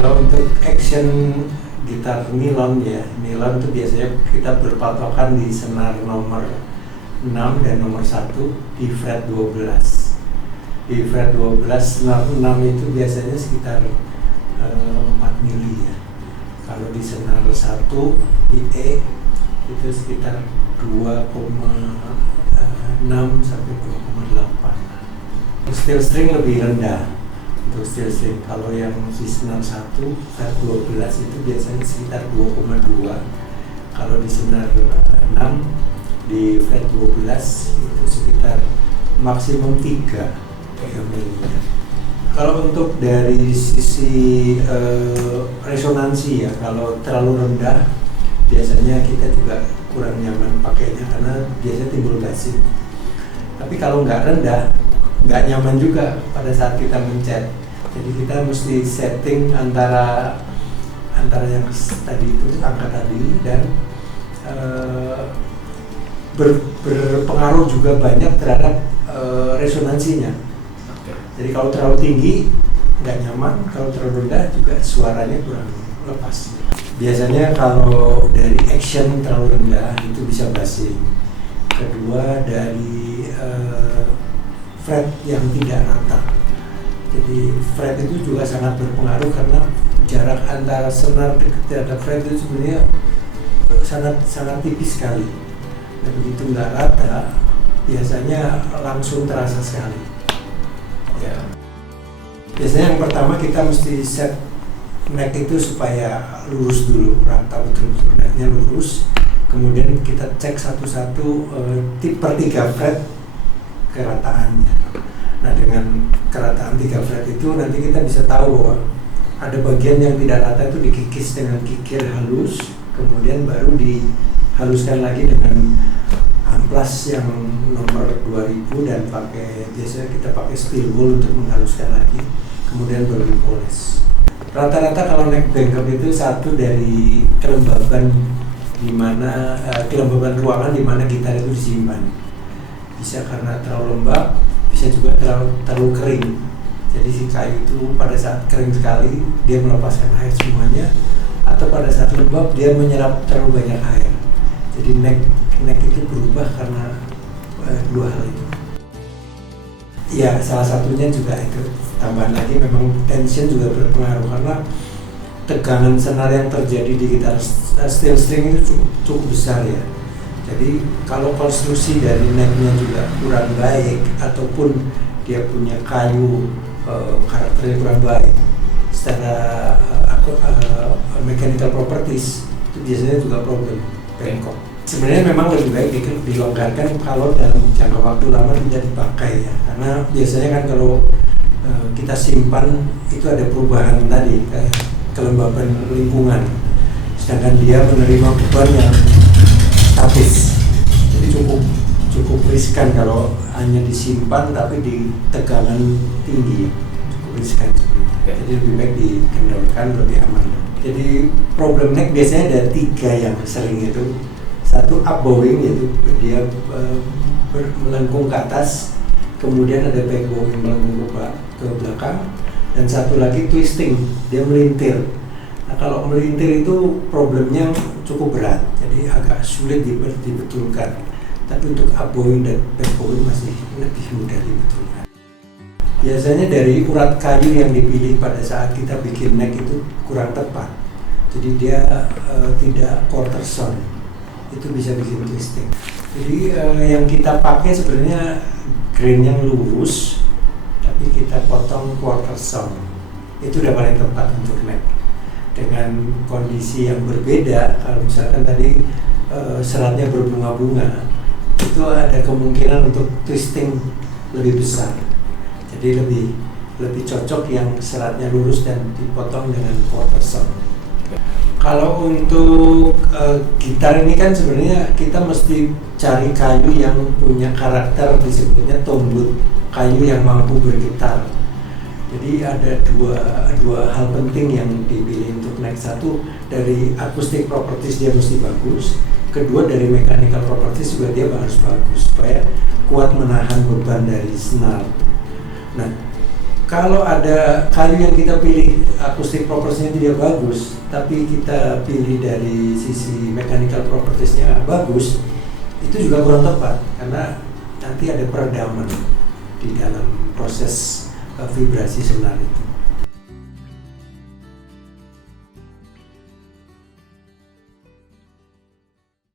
Kalau untuk action gitar nilon ya, nilon itu biasanya kita berpatokan di senar nomor 6 dan nomor 1 di fret 12. Di fret 12 senar 6 itu biasanya sekitar 4 mili ya. Kalau di senar 1 di E itu sekitar 2,6 sampai 2,8. Steel string lebih rendah. Untuk steel string, kalau yang di senar 1 fret 12 itu biasanya sekitar 2,2. Kalau di senar 6 di fret 12 itu sekitar maksimum 3 mili. Kalau untuk dari sisi resonansi ya, kalau terlalu rendah biasanya kita juga kurang nyaman pakainya karena biasanya timbul gasing. Tapi kalau nggak rendah, nggak nyaman juga pada saat kita mencet. Jadi kita mesti setting antara yang tadi itu angka tadi dan berpengaruh juga banyak terhadap resonansinya. Jadi kalau terlalu tinggi nggak nyaman, kalau terlalu rendah juga suaranya kurang lepas. Biasanya kalau dari action terlalu rendah itu bisa bassing. Kedua dari fret yang tidak rata. Jadi fret itu juga sangat berpengaruh karena jarak antara senar terhadap fret itu sebenarnya sangat tipis sekali. Dan begitu nggak rata, biasanya langsung terasa sekali. Ya. Biasanya yang pertama kita mesti set neck itu supaya lurus dulu, rata betul-betul necknya lurus. Kemudian kita cek satu-satu per 3 fret kerataannya. Nah, dengan kerataan 3 fret itu nanti kita bisa tahu bahwa ada bagian yang tidak rata itu dikikis dengan kikir halus, kemudian baru dihaluskan lagi dengan amplas yang nomor 2000 dan biasanya kita pakai steel wool untuk menghaluskan lagi, kemudian baru dipoles. Rata-rata kalau neck backup itu satu dari kelembaban kelembaban ruangan di mana gitar itu disimpan. Bisa karena terlalu lembab, bisa juga terlalu kering. Jadi si kayu itu pada saat kering sekali dia melepaskan air semuanya, atau pada saat lembab dia menyerap terlalu banyak air. Jadi neck itu berubah karena dua hal itu. Ya, salah satunya juga itu. Tambahan lagi memang tension juga berpengaruh karena tegangan senar yang terjadi di gitar steel string itu cukup besar ya. Jadi kalau konstruksi dari necknya juga kurang baik ataupun dia punya kayu karakternya kurang baik secara mechanical properties, itu biasanya juga problem bengkok. Sebenarnya memang lebih baik dilonggarkan kalau dalam jangka waktu lama tidak dipakai ya, karena biasanya kan kalau kita simpan itu ada perubahan tadi kayak kelembaban lingkungan, sedangkan dia menerima beban yang statis, jadi cukup riskan kalau hanya disimpan tapi di tegangan tinggi, cukup riskan sebenarnya. Jadi lebih baik dikendalikan, lebih aman. Jadi problem neck biasanya ada 3 yang sering itu. Satu up bowing, yaitu dia melengkung ke atas, kemudian ada back bowing melengkung ke belakang, dan satu lagi twisting, dia melintir. Nah, kalau melintir itu problemnya cukup berat, jadi agak sulit dibetulkan. Tapi untuk up bowing dan back bowing masih lebih mudah dibetulkan. Biasanya dari urat kayu yang dipilih pada saat kita bikin neck itu kurang tepat, jadi dia tidak quarter sound, itu bisa bikin twisting. Jadi yang kita pakai sebenarnya grain yang lurus, tapi kita potong quarter sound, itu udah paling tepat untuk neck. Dengan kondisi yang berbeda, kalau misalkan tadi seratnya berbunga-bunga, itu ada kemungkinan untuk twisting lebih besar. Jadi lebih cocok yang seratnya lurus dan dipotong dengan quarter sound. Kalau untuk gitar ini kan sebenarnya kita mesti cari kayu yang punya karakter, disebutnya tombut, kayu yang mampu bergetar. Jadi ada dua hal penting yang dipilih untuk neck. Satu, dari acoustic properties dia mesti bagus. Kedua, dari mechanical properties juga dia harus bagus supaya kuat menahan beban dari senar. Nah, Kalau ada kayu yang kita pilih akustik propertiesnya tidak bagus, tapi kita pilih dari sisi mechanical propertiesnya bagus, itu juga kurang tepat karena nanti ada peredaman di dalam proses vibrasi senar itu.